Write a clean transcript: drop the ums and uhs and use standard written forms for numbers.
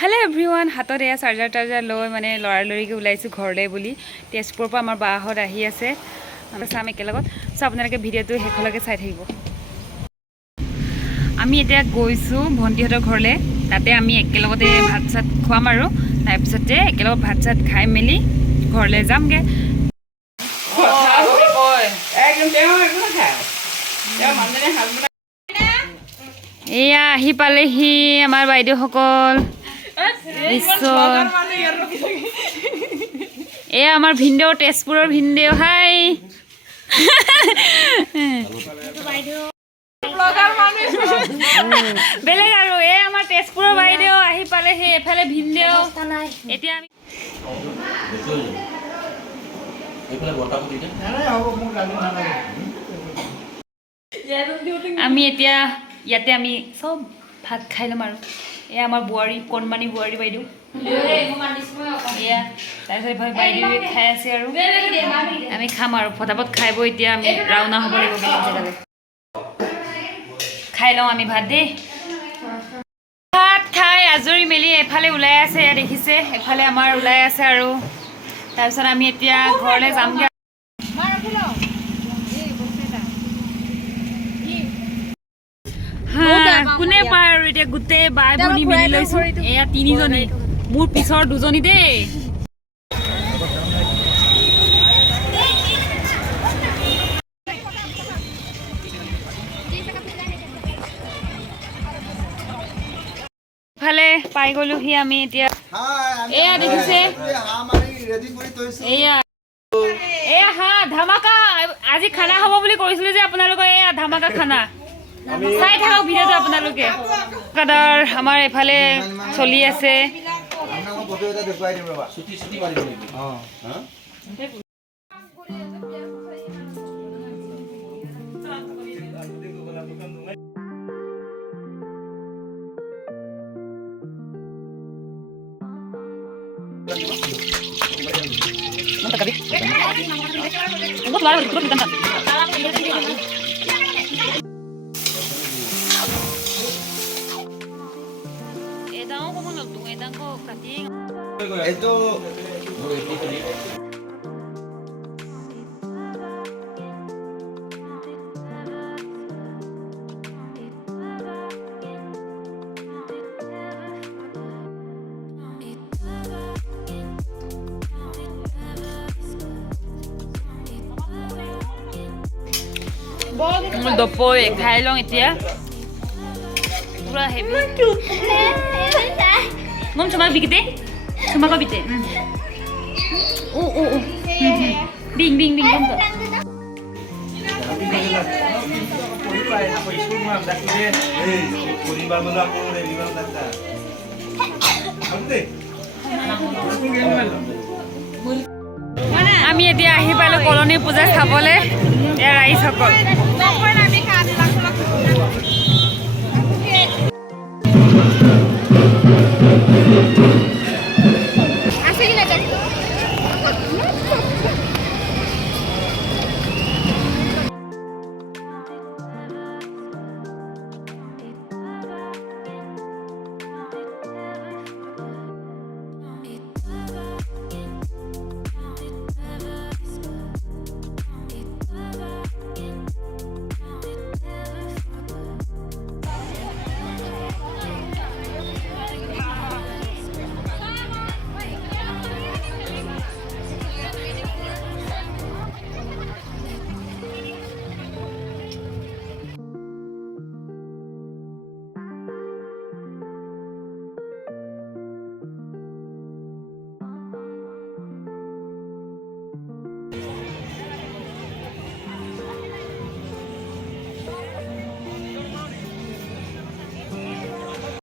hello everyone हातत एया charger टार्जार लै माने लरालरिके ओलाइছো घरले বুলি তেজপুৰৰ পৰা আমাৰ বাহত আহি আছে আমি সাম একেলগত সো আপোনালোকে ভিডিওটো হেখলৈকে চাই থাকিব আমি এতিয়া গৈছো ভন্টিহঁতৰ ঘৰলে তাতে আমি একেলগতে ভাত চাত খুৱাম আৰু তাৰ পিছতে একেলগত ভাত চাত খাই মেলি ঘৰলে যামগে এয়া আহি পালেহি আমাৰ বাইদেউ সকল এ আমাৰ ভিন্দেও তেজপুৰৰ ভিন্দেও হাই বেলেগ আৰু এ আমাৰ তেজপুৰৰ বাইদেউ আহি পালেহি এফালে ভিন্দেও এতিয়া আমি এতিয়া ইয়াতে আমি সব ভাত খাই লম আৰু এয়া আমাৰ বুৱাৰী কণমানি বুৱাৰী বাইদেউ এয়া তাৰপিছত বাইদেউ খাই আছে আৰু আমি খাম আৰু ফটাফট খাই বৈ এতিয়া আমি ৰাওনা হ'ব লাগিব বেলেগ জেগালৈ খাই লওঁ আমি ভাত দেই ভাত খাই আজৰি মেলি এফালে ওলাই আছে এয়া দেখিছে এফালে আমাৰ ওলাই আছে আৰু তাৰপিছত আমি এতিয়া ঘৰলৈ যামগৈ কোনে পায় আৰু এতিয়া গোটেই বাই ভনী মিলি লৈছো এয়া তিনিজনী মোৰ পিছৰ দুজনী দেই ফালে পাই গলোহি আমি এতিয়া এয়া দেখিছে এয়া এয়া হা ধামাকা আজি খানা হ'ব বুলি কৈছিলে যে আপোনালোকৰ এয়া ধামাকা খানা চাই থাকক ভিডিওটো আপোনালোকে কাদাৰ আমাৰ এফালে চলি আছে Itu dopoe খাই লওঁ এতিয়া পুৰা হেভি মম চমা বিকিতে চমা কবিতে ও ও ও বিং বিং বিং বন্ধ আমি এতিয়া আহি পালো কলনী পূজা খাবলে এয়া ৰাইজ সকল